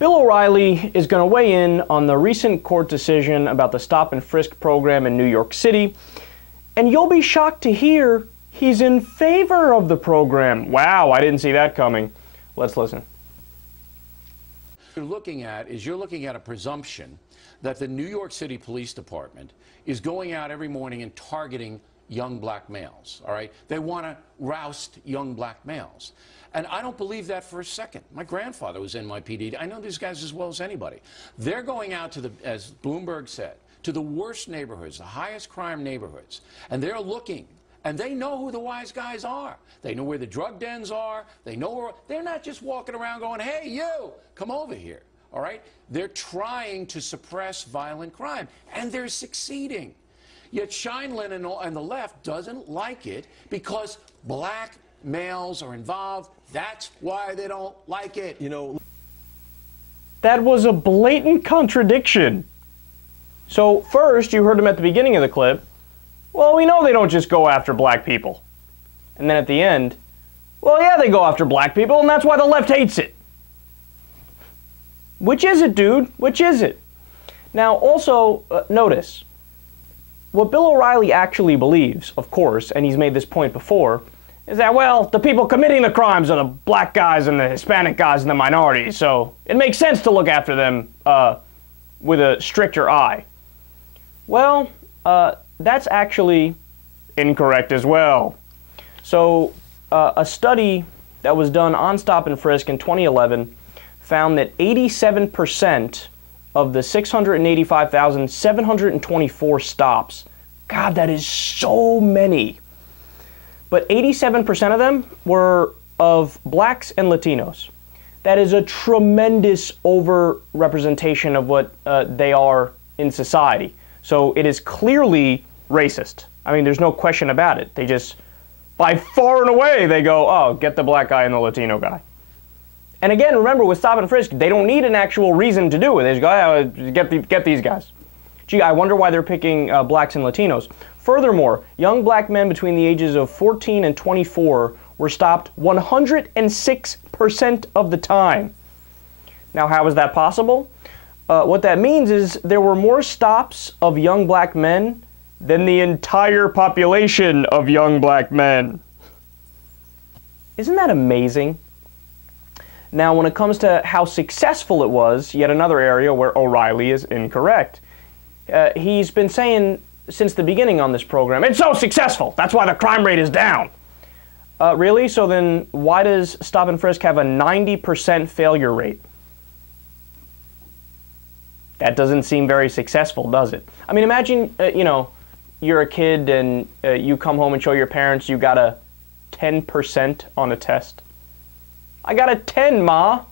Bill O'Reilly is going to weigh in on the recent court decision about the stop-and-frisk program in New York City, and you'll be shocked to hear he's in favor of the program. Wow, I didn't see that coming. Let's listen. You're looking at a presumption that the New York City Police Department is going out every morning and targeting young black males, all right? They want to roust young black males. And I don't believe that for a second. My grandfather was NYPD. I know these guys as well as anybody. They're going out to the, as Bloomberg said, to the worst neighborhoods, the highest crime neighborhoods, and they're looking. And they know who the wise guys are. They know where the drug dens are. They know where, they're not just walking around going, hey, you, come over here, all right? They're trying to suppress violent crime, and they're succeeding. Yet Scheindlin and the left doesn't like it because black males are involved. That's why they don't like it. You know, that was a blatant contradiction. So first, you heard him at the beginning of the clip. Well, we know they don't just go after black people. And then at the end, well, yeah, they go after black people, and that's why the left hates it. Which is it, dude? Which is it? Now, also, notice, what Bill O'Reilly actually believes, of course, and he's made this point before, is that, well, the people committing the crimes are the black guys and the Hispanic guys and the minorities, so it makes sense to look after them with a stricter eye. Well, that's actually incorrect as well. So a study that was done on stop and frisk in 2011 found that 87% of the 685,724 stops, God, that is so many, but 87% of them were of blacks and Latinos. That is a tremendous overrepresentation of what they are in society. So it is clearly racist. I mean, there's no question about it. They just, by far and away, they go, oh, get the black guy and the Latino guy. And again, remember, with stop and frisk, they don't need an actual reason to do it. They just go, oh, get these guys. Gee, I wonder why they're picking blacks and Latinos. Furthermore, young black men between the ages of 14 and 24 were stopped 106% of the time. Now, how is that possible? What that means is there were more stops of young black men than the entire population of young black men. Isn't that amazing? Now, when it comes to how successful it was, yet another area where O'Reilly is incorrect. He's been saying since the beginning on this program, it's so successful, that's why the crime rate is down. Really? So then why does stop and frisk have a 90% failure rate? That doesn't seem very successful, does it? I mean, imagine, you know, you're a kid and you come home and show your parents you got a 10% on a test. I got a 10, Ma.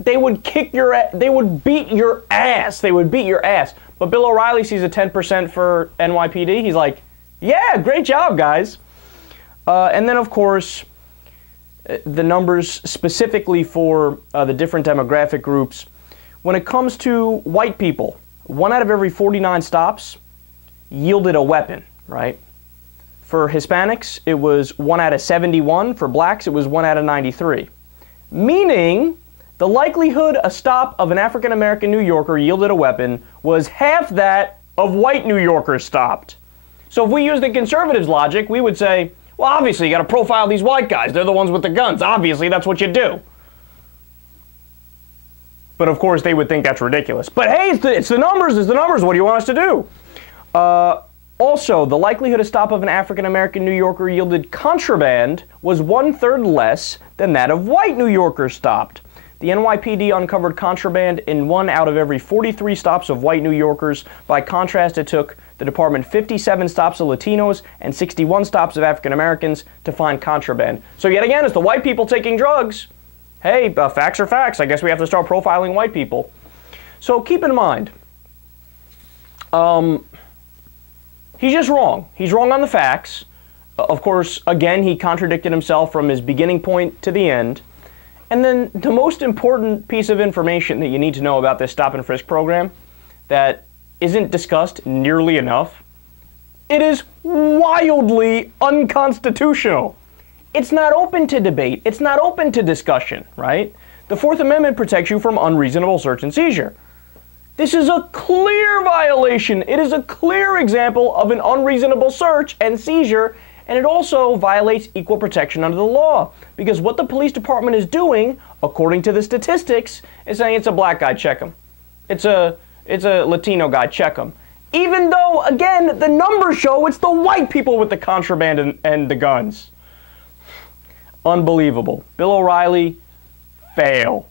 They would kick your ass. They would beat your ass. They would beat your ass. But Bill O'Reilly sees a 10% for NYPD. He's like, yeah, great job, guys. And then, of course, the numbers specifically for the different demographic groups. When it comes to white people, 1 out of every 49 stops yielded a weapon, right? For Hispanics, it was 1 out of 71. For blacks, it was 1 out of 93. Meaning, the likelihood a stop of an African-American New Yorker yielded a weapon was half that of white New Yorkers stopped. So if we use the conservatives' logic, we would say, well, obviously, you got to profile these white guys. They're the ones with the guns. Obviously, that's what you do. But of course, they would think that's ridiculous. But hey, it's the numbers. It's the numbers. What do you want us to do? Also, the likelihood a stop of an African-American New Yorker yielded contraband was 1/3 less than that of white New Yorkers stopped. The NYPD uncovered contraband in 1 out of every 43 stops of white New Yorkers. By contrast, it took the department 57 stops of Latinos and 61 stops of African Americans to find contraband. So yet again, it's the white people taking drugs. Hey, facts are facts. I guess we have to start profiling white people. So keep in mind, he's just wrong. He's wrong on the facts. Of course, again, he contradicted himself from his beginning point to the end. And then the most important piece of information that you need to know about this stop and frisk program that isn't discussed nearly enough, it is wildly unconstitutional. it's not open to debate. It's not open to discussion, right? The Fourth Amendment protects you from unreasonable search and seizure. This is a clear violation. It is a clear example of an unreasonable search and seizure, and it also violates equal protection under the law. Because what the police department is doing, according to the statistics, is saying it's a black guy, check him. It's a Latino guy, check him. Even though, again, the numbers show it's the white people with the contraband and the guns. Unbelievable. Bill O'Reilly, fail.